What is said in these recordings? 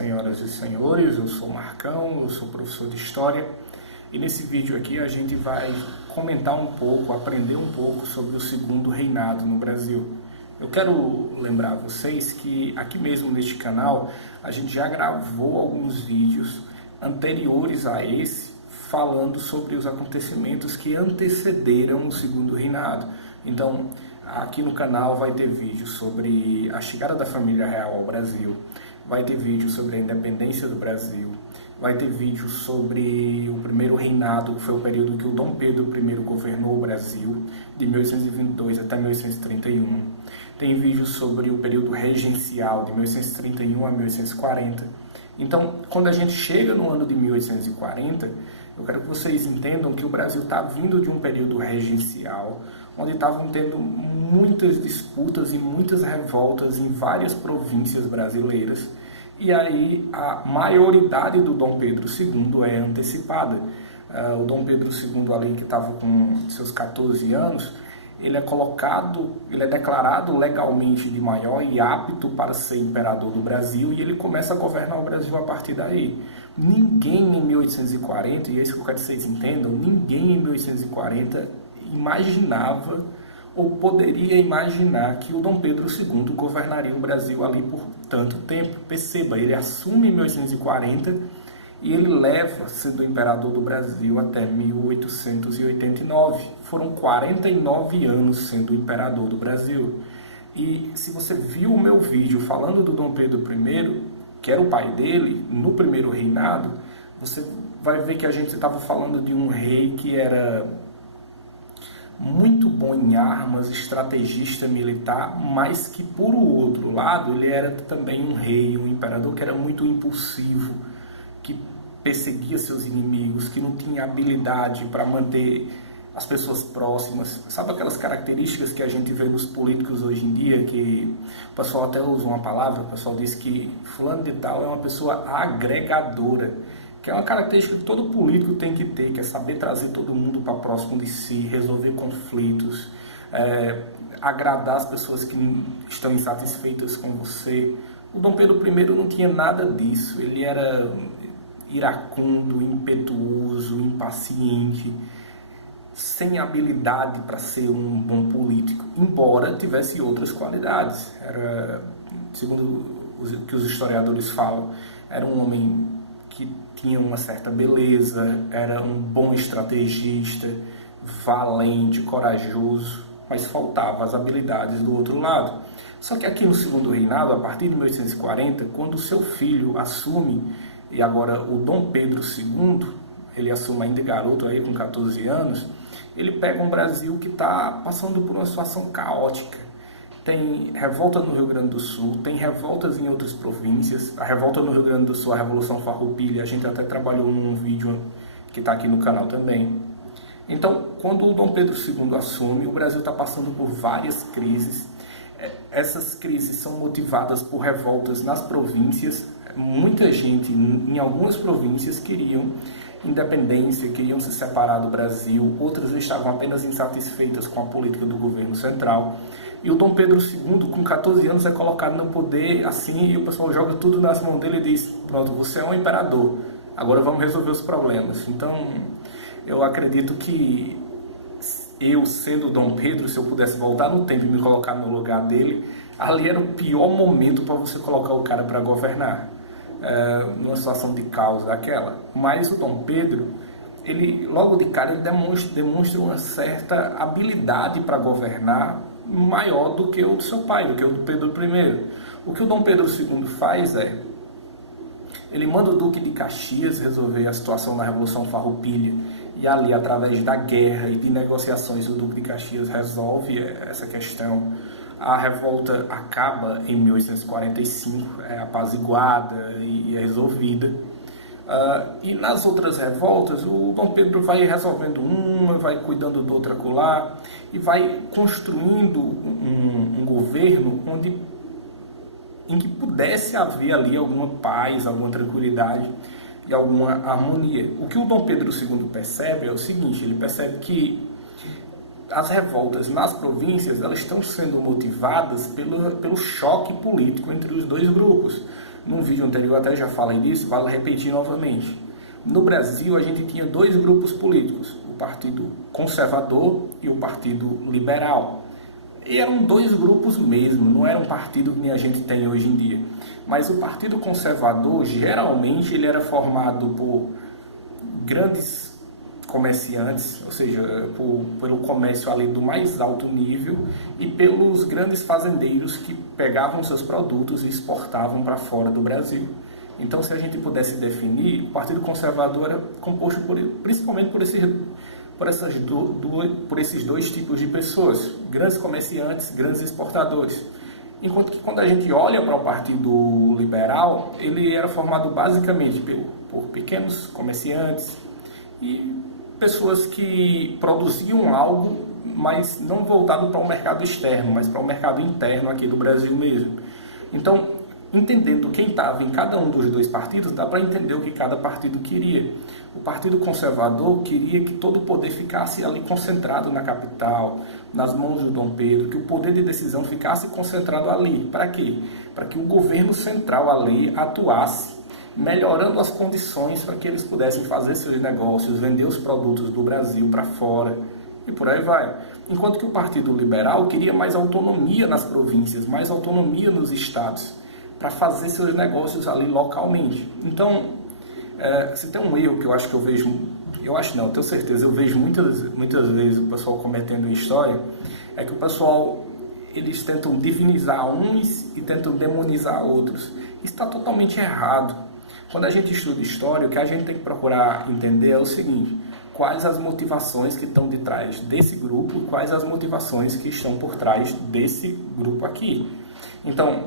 Senhoras e senhores, eu sou Marcão, eu sou professor de História e nesse vídeo aqui a gente vai comentar um pouco, aprender um pouco sobre o segundo reinado no Brasil. Eu quero lembrar a vocês que aqui mesmo neste canal a gente já gravou alguns vídeos anteriores a esse falando sobre os acontecimentos que antecederam o segundo reinado. Então, aqui no canal vai ter vídeo sobre a chegada da família real ao Brasil, vai ter vídeo sobre a independência do Brasil, vai ter vídeo sobre o primeiro reinado, que foi o período que o Dom Pedro I governou o Brasil, de 1822 até 1831. Tem vídeo sobre o período regencial, de 1831 a 1840. Então, quando a gente chega no ano de 1840, eu quero que vocês entendam que o Brasil está vindo de um período regencial, onde estavam tendo muitas disputas e muitas revoltas em várias províncias brasileiras. E aí a maioridade do Dom Pedro II é antecipada. O Dom Pedro II ali, que estava com seus 14 anos, ele é declarado legalmente de maior e apto para ser imperador do Brasil, e ele começa a governar o Brasil a partir daí. Ninguém em 1840, e é isso que eu quero que vocês entendam, ninguém em 1840 imaginava ou poderia imaginar que o Dom Pedro II governaria o Brasil ali por tanto tempo. Perceba, ele assume em 1840 e ele leva, sendo imperador do Brasil, até 1889. Foram 49 anos sendo imperador do Brasil. E se você viu o meu vídeo falando do Dom Pedro I, que era o pai dele, no primeiro reinado, você vai ver que a gente estava falando de um rei que era muito bom em armas, estrategista militar, mas que, por outro lado, ele era também um rei, um imperador que era muito impulsivo, que perseguia seus inimigos, que não tinha habilidade para manter as pessoas próximas. Sabe aquelas características que a gente vê nos políticos hoje em dia, que o pessoal até usa uma palavra, o pessoal diz que fulano de tal é uma pessoa agregadora, que é uma característica que todo político tem que ter, que é saber trazer todo mundo para próximo de si, resolver conflitos, agradar as pessoas que estão insatisfeitas com você. O Dom Pedro I não tinha nada disso, ele era iracundo, impetuoso, impaciente, sem habilidade para ser um bom político, embora tivesse outras qualidades. Era, segundo o que os historiadores falam, era um homem que tinha uma certa beleza, era um bom estrategista, valente, corajoso, mas faltava as habilidades do outro lado. Só que aqui no segundo reinado, a partir de 1840, quando o seu filho assume, e agora o Dom Pedro II, ele assume ainda garoto, aí com 14 anos, ele pega um Brasil que está passando por uma situação caótica. Tem revolta no Rio Grande do Sul, tem revoltas em outras províncias. A revolta no Rio Grande do Sul, a Revolução Farroupilha, a gente até trabalhou num vídeo que está aqui no canal também. Então, quando o Dom Pedro II assume, o Brasil está passando por várias crises. Essas crises são motivadas por revoltas nas províncias. Muita gente, em algumas províncias, queriam independência, queriam se separar do Brasil. Outras estavam apenas insatisfeitas com a política do governo central. E o Dom Pedro II, com 14 anos, é colocado no poder assim, e o pessoal joga tudo nas mãos dele e diz: pronto, você é um imperador, agora vamos resolver os problemas. Então, eu acredito que eu, sendo Dom Pedro, se eu pudesse voltar no tempo e me colocar no lugar dele, ali era o pior momento para você colocar o cara para governar, numa situação de caos daquela. Mas o Dom Pedro, ele logo de cara, ele demonstra uma certa habilidade para governar, maior do que o do seu pai, do que o do Pedro I. O que o Dom Pedro II faz é, ele manda o Duque de Caxias resolver a situação da Revolução Farroupilha, e ali, através da guerra e de negociações, o Duque de Caxias resolve essa questão. A revolta acaba em 1845, é apaziguada e é resolvida. E nas outras revoltas, o Dom Pedro vai resolvendo uma, vai cuidando de outra acolá, e vai construindo um governo em que pudesse haver ali alguma paz, alguma tranquilidade e alguma harmonia. O que o Dom Pedro II percebe é o seguinte: ele percebe que as revoltas nas províncias, elas estão sendo motivadas pelo choque político entre os dois grupos. Num vídeo anterior até já falei disso, vale repetir novamente. No Brasil, a gente tinha dois grupos políticos, o Partido Conservador e o Partido Liberal. E eram dois grupos mesmo, não era um partido que nem a gente tem hoje em dia. Mas o Partido Conservador, geralmente, ele era formado por grandes comerciantes, ou seja, pelo comércio ali do mais alto nível e pelos grandes fazendeiros que pegavam seus produtos e exportavam para fora do Brasil. Então, se a gente pudesse definir, o Partido Conservador era composto principalmente por esses dois tipos de pessoas, grandes comerciantes, grandes exportadores. Enquanto que quando a gente olha para o Partido Liberal, ele era formado basicamente por pequenos comerciantes e pessoas que produziam algo, mas não voltado para o mercado externo, mas para o mercado interno aqui do Brasil mesmo. Então, entendendo quem estava em cada um dos dois partidos, dá para entender o que cada partido queria. O Partido Conservador queria que todo o poder ficasse ali concentrado na capital, nas mãos do Dom Pedro, que o poder de decisão ficasse concentrado ali. Para quê? Para que o governo central ali atuasse, melhorando as condições para que eles pudessem fazer seus negócios, vender os produtos do Brasil para fora e por aí vai. Enquanto que o Partido Liberal queria mais autonomia nas províncias, mais autonomia nos estados, para fazer seus negócios ali localmente. Então, se tem um erro que eu acho que eu vejo, eu acho não, eu tenho certeza, eu vejo muitas vezes o pessoal cometendo em história, é que o pessoal, eles tentam divinizar uns e tentam demonizar outros. Isso está totalmente errado. Quando a gente estuda história, o que a gente tem que procurar entender é o seguinte: quais as motivações que estão de trás desse grupo e quais as motivações que estão por trás desse grupo aqui. Então,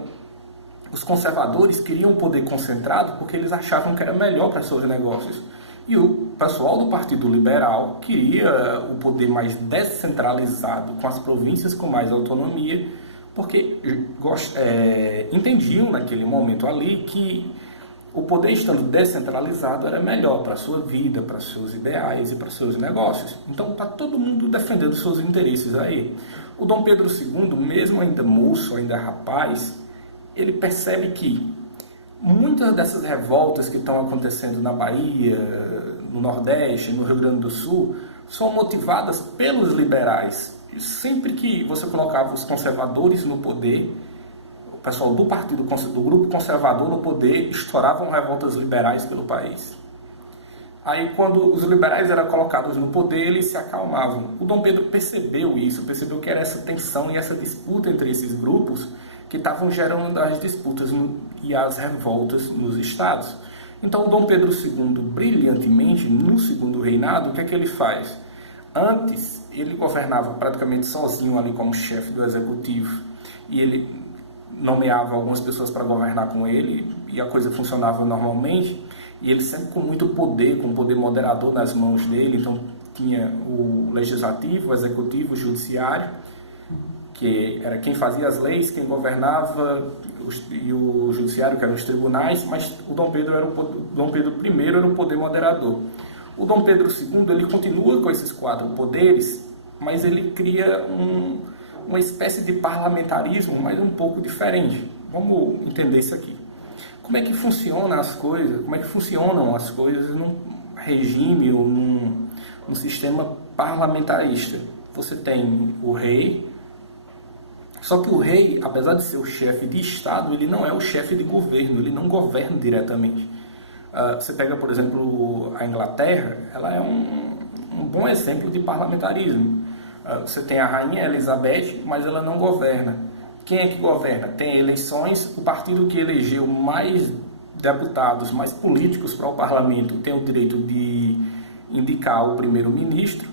os conservadores queriam o poder concentrado porque eles achavam que era melhor para seus negócios. E o pessoal do Partido Liberal queria o poder mais descentralizado, com as províncias com mais autonomia, porque entendiam naquele momento ali que o poder estando descentralizado era melhor para a sua vida, para seus ideais e para seus negócios. Então está todo mundo defendendo seus interesses aí. O Dom Pedro II, mesmo ainda moço, ainda rapaz, ele percebe que muitas dessas revoltas que estão acontecendo na Bahia, no Nordeste, no Rio Grande do Sul, são motivadas pelos liberais. E sempre que você colocava os conservadores no poder, o pessoal do grupo conservador no poder, estouravam revoltas liberais pelo país. Aí, quando os liberais eram colocados no poder, eles se acalmavam. O Dom Pedro percebeu isso, percebeu que era essa tensão e essa disputa entre esses grupos que estavam gerando as disputas e as revoltas nos estados. Então, o Dom Pedro II, brilhantemente, no segundo reinado, o que é que ele faz? Antes, ele governava praticamente sozinho ali como chefe do executivo, e ele nomeava algumas pessoas para governar com ele, e a coisa funcionava normalmente, e ele sempre com muito poder, com poder moderador nas mãos dele. Então tinha o legislativo, o executivo, o judiciário, que era quem fazia as leis, quem governava, e o judiciário, que eram os tribunais, mas o Dom Pedro I era o poder moderador. O Dom Pedro II, ele continua com esses quatro poderes, mas ele cria uma espécie de parlamentarismo, mas um pouco diferente. Vamos entender isso aqui. Como é que funcionam as coisas num regime ou num sistema parlamentarista? Você tem o rei, só que o rei, apesar de ser o chefe de Estado, ele não é o chefe de governo, ele não governa diretamente. Você pega, por exemplo, a Inglaterra, ela é um bom exemplo de parlamentarismo. Você tem a Rainha Elizabeth, mas ela não governa. Quem é que governa? Tem eleições, o partido que elegeu mais deputados, mais políticos para o parlamento, tem o direito de indicar o primeiro-ministro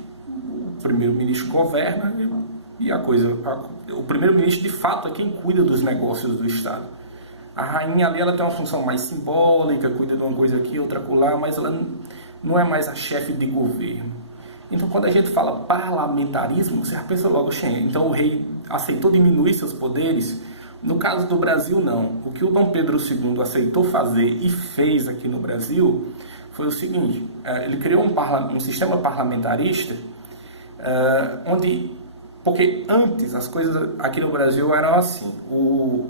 governa e o primeiro-ministro de fato é quem cuida dos negócios do Estado. A rainha ali, ela tem uma função mais simbólica, cuida de uma coisa aqui, outra acolá, mas ela não é mais a chefe de governo. Então, quando a gente fala parlamentarismo, você já pensa logo, então o rei aceitou diminuir seus poderes? No caso do Brasil, não. O que o Dom Pedro II aceitou fazer e fez aqui no Brasil foi o seguinte: ele criou um sistema parlamentarista porque antes as coisas aqui no Brasil eram assim. O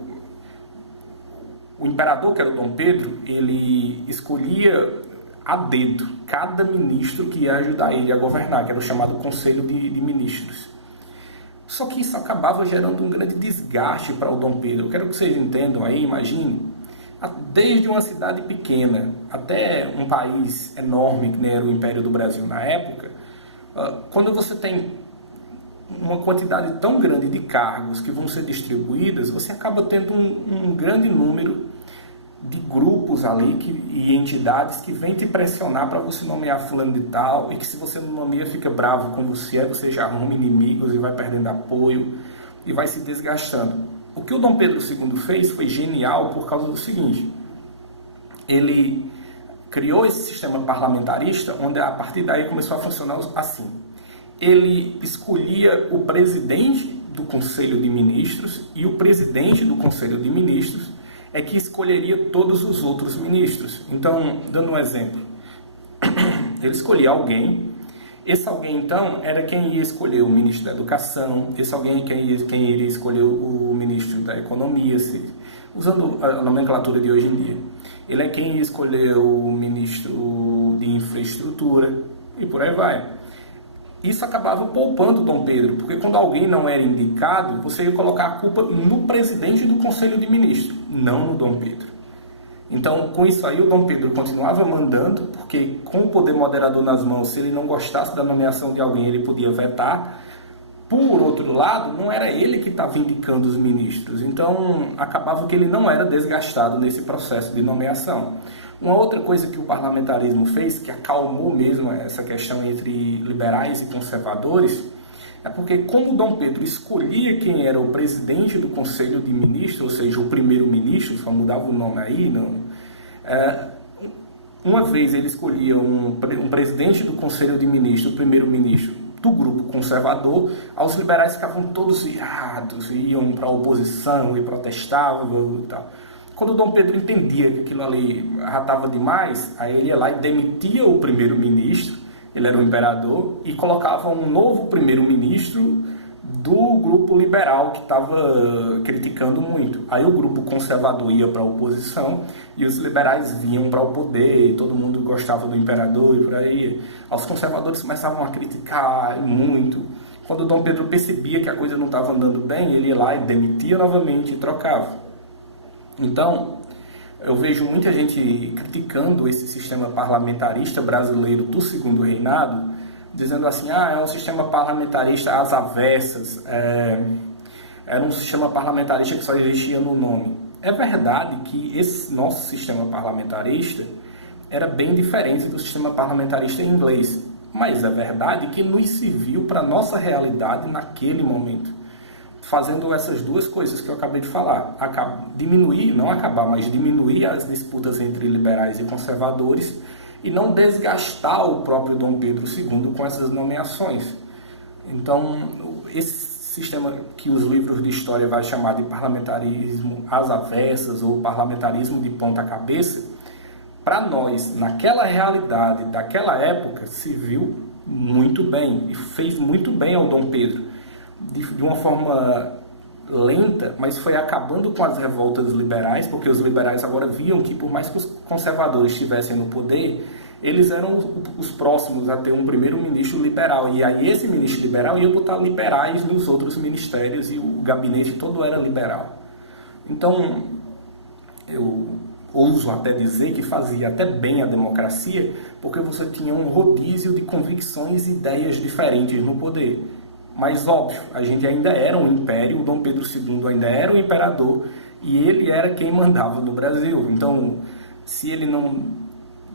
O imperador, que era o Dom Pedro, ele escolhia a dedo cada ministro que ia ajudar ele a governar, que era o chamado Conselho de Ministros. Só que isso acabava gerando um grande desgaste para o Dom Pedro. Eu quero que vocês entendam aí, imagine, desde uma cidade pequena até um país enorme, que nem era o Império do Brasil na época, quando você tem uma quantidade tão grande de cargos que vão ser distribuídos, você acaba tendo um grande número de grupos ali e entidades que vêm te pressionar para você nomear fulano de tal, e que se você não nomeia fica bravo com você, aí você já arruma inimigos e vai perdendo apoio e vai se desgastando. O que o Dom Pedro II fez foi genial por causa do seguinte: ele criou esse sistema parlamentarista, onde a partir daí começou a funcionar assim. Ele escolhia o presidente do Conselho de Ministros, e o presidente do Conselho de Ministros é que escolheria todos os outros ministros. Então, dando um exemplo, ele escolhia alguém, esse alguém então era quem ia escolher o ministro da Educação, esse alguém quem iria escolher o ministro da Economia, usando a nomenclatura de hoje em dia. Ele é quem ia escolher o ministro de Infraestrutura, e por aí vai. Isso acabava poupando Dom Pedro, porque quando alguém não era indicado, você ia colocar a culpa no presidente do Conselho de Ministros, não no Dom Pedro. Então, com isso aí, o Dom Pedro continuava mandando, porque com o poder moderador nas mãos, se ele não gostasse da nomeação de alguém, ele podia vetar. Por outro lado, não era ele que estava indicando os ministros, então acabava que ele não era desgastado nesse processo de nomeação. Uma outra coisa que o parlamentarismo fez, que acalmou mesmo essa questão entre liberais e conservadores, é porque como Dom Pedro escolhia quem era o presidente do Conselho de Ministros, ou seja, o primeiro-ministro, só mudava o nome aí, uma vez ele escolhia um presidente do Conselho de Ministros, o primeiro-ministro do grupo conservador, os liberais ficavam todos irados, iam para a oposição e protestavam e tal. Quando o Dom Pedro entendia que aquilo ali já estava demais, aí ele ia lá e demitia o primeiro-ministro, ele era o imperador, e colocava um novo primeiro-ministro do grupo liberal que estava criticando muito. Aí o grupo conservador ia para a oposição e os liberais vinham para o poder, todo mundo gostava do imperador e por aí. Os conservadores começavam a criticar muito. Quando o Dom Pedro percebia que a coisa não estava andando bem, ele ia lá e demitia novamente e trocava. Então, eu vejo muita gente criticando esse sistema parlamentarista brasileiro do Segundo Reinado, dizendo assim, é um sistema parlamentarista às avessas, era um sistema parlamentarista que só existia no nome. É verdade que esse nosso sistema parlamentarista era bem diferente do sistema parlamentarista inglês, mas é verdade que nos serviu para a nossa realidade naquele momento, fazendo essas duas coisas que eu acabei de falar, diminuir as disputas entre liberais e conservadores e não desgastar o próprio Dom Pedro II com essas nomeações. Então, esse sistema que os livros de história vai chamar de parlamentarismo às avessas ou parlamentarismo de ponta cabeça, para nós, naquela realidade daquela época, serviu muito bem e fez muito bem ao Dom Pedro. De uma forma lenta, mas foi acabando com as revoltas liberais, porque os liberais agora viam que por mais que os conservadores estivessem no poder, eles eram os próximos a ter um primeiro-ministro liberal, e aí esse ministro liberal ia botar liberais nos outros ministérios e o gabinete todo era liberal. Então, eu ouso até dizer que fazia até bem a democracia, porque você tinha um rodízio de convicções e ideias diferentes no poder. Mas, óbvio, a gente ainda era um império, o Dom Pedro II ainda era o imperador e ele era quem mandava no Brasil. Então, se ele não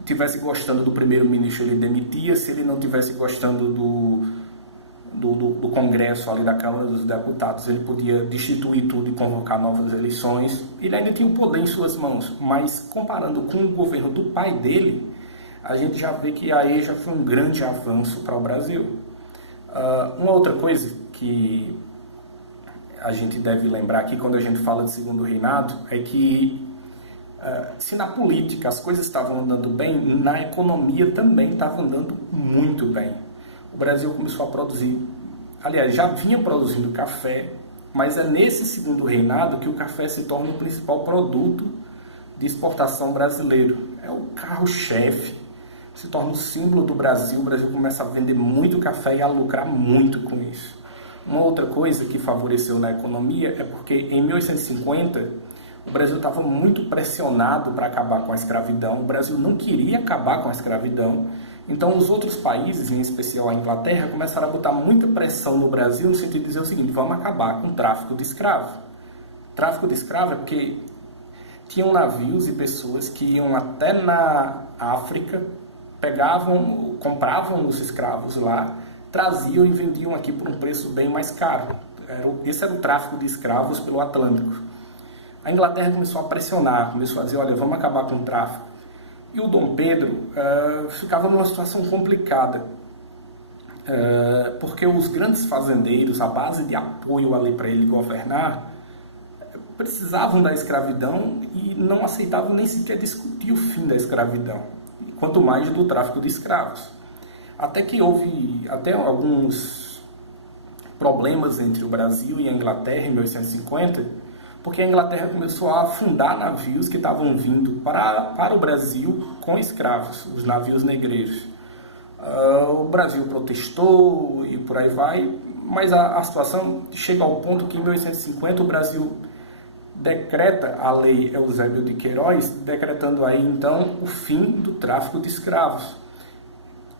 tivesse gostando do primeiro-ministro, ele demitia. Se ele não tivesse gostando do Congresso, ali da Câmara dos Deputados, ele podia destituir tudo e convocar novas eleições. Ele ainda tinha o poder em suas mãos, mas comparando com o governo do pai dele, a gente já vê que aí já foi um grande avanço para o Brasil. Uma outra coisa que a gente deve lembrar aqui quando a gente fala de Segundo Reinado é que se na política as coisas estavam andando bem, na economia também estava andando muito bem. O Brasil começou a produzir, aliás, já vinha produzindo café, mas é nesse Segundo Reinado que o café se torna o principal produto de exportação brasileiro. É o carro-chefe, se torna o símbolo do Brasil. O Brasil começa a vender muito café e a lucrar muito com isso. Uma outra coisa que favoreceu na economia é porque em 1850 o Brasil estava muito pressionado para acabar com a escravidão. O Brasil não queria acabar com a escravidão. Então os outros países, em especial a Inglaterra, começaram a botar muita pressão no Brasil no sentido de dizer o seguinte: vamos acabar com o tráfico de escravos. Tráfico de escravo é porque tinham navios e pessoas que iam até na África, compravam os escravos lá, traziam e vendiam aqui por um preço bem mais caro. Esse era o tráfico de escravos pelo Atlântico. A Inglaterra começou a pressionar, começou a dizer: olha, vamos acabar com o tráfico. E o Dom Pedro ficava numa situação complicada, porque os grandes fazendeiros, a base de apoio ali para ele governar, precisavam da escravidão e não aceitavam nem sequer discutir o fim da escravidão, quanto mais do tráfico de escravos. Até que houve até alguns problemas entre o Brasil e a Inglaterra em 1850, porque a Inglaterra começou a afundar navios que estavam vindo para o Brasil com escravos, os navios negreiros. O Brasil protestou e por aí vai, mas a situação chega ao ponto que em 1850 o Brasil decreta a lei Eusébio de Queiroz, decretando aí então o fim do tráfico de escravos.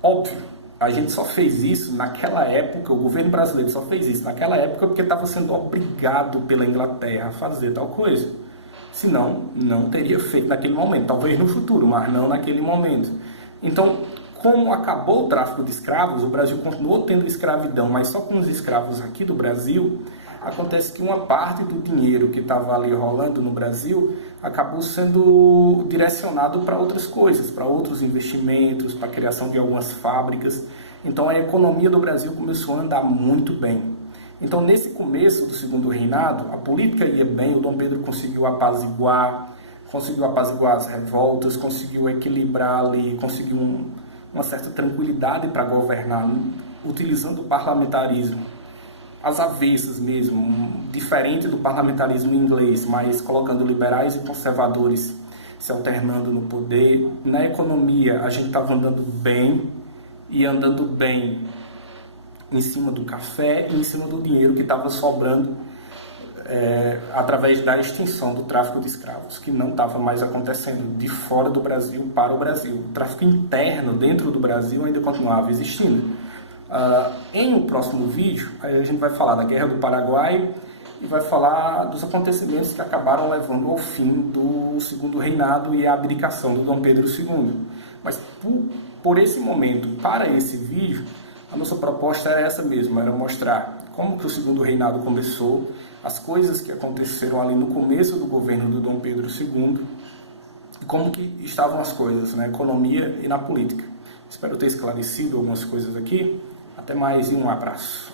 Óbvio, a gente só fez isso naquela época, o governo brasileiro só fez isso naquela época porque estava sendo obrigado pela Inglaterra a fazer tal coisa. Senão, não teria feito naquele momento, talvez no futuro, mas não naquele momento. Então, como acabou o tráfico de escravos, o Brasil continuou tendo escravidão, mas só com os escravos aqui do Brasil. Acontece que uma parte do dinheiro que estava ali rolando no Brasil acabou sendo direcionado para outras coisas, para outros investimentos, para a criação de algumas fábricas. Então a economia do Brasil começou a andar muito bem. Então nesse começo do segundo reinado, a política ia bem, o Dom Pedro conseguiu apaziguar as revoltas, conseguiu equilibrar ali, conseguiu uma certa tranquilidade para governar, utilizando o parlamentarismo. As avessas mesmo, diferente do parlamentarismo inglês, mas colocando liberais e conservadores se alternando no poder. Na economia, a gente estava andando bem, e andando bem em cima do café e em cima do dinheiro que estava sobrando através da extinção do tráfico de escravos, que não estava mais acontecendo de fora do Brasil para o Brasil. O tráfico interno dentro do Brasil ainda continuava existindo. Em um próximo vídeo, a gente vai falar da Guerra do Paraguai e vai falar dos acontecimentos que acabaram levando ao fim do segundo reinado e à abdicação do Dom Pedro II. Mas por esse momento, para esse vídeo, a nossa proposta era essa mesmo, era mostrar como que o segundo reinado começou, as coisas que aconteceram ali no começo do governo do Dom Pedro II e como que estavam as coisas na economia e na política. Espero ter esclarecido algumas coisas aqui. Até mais e um abraço.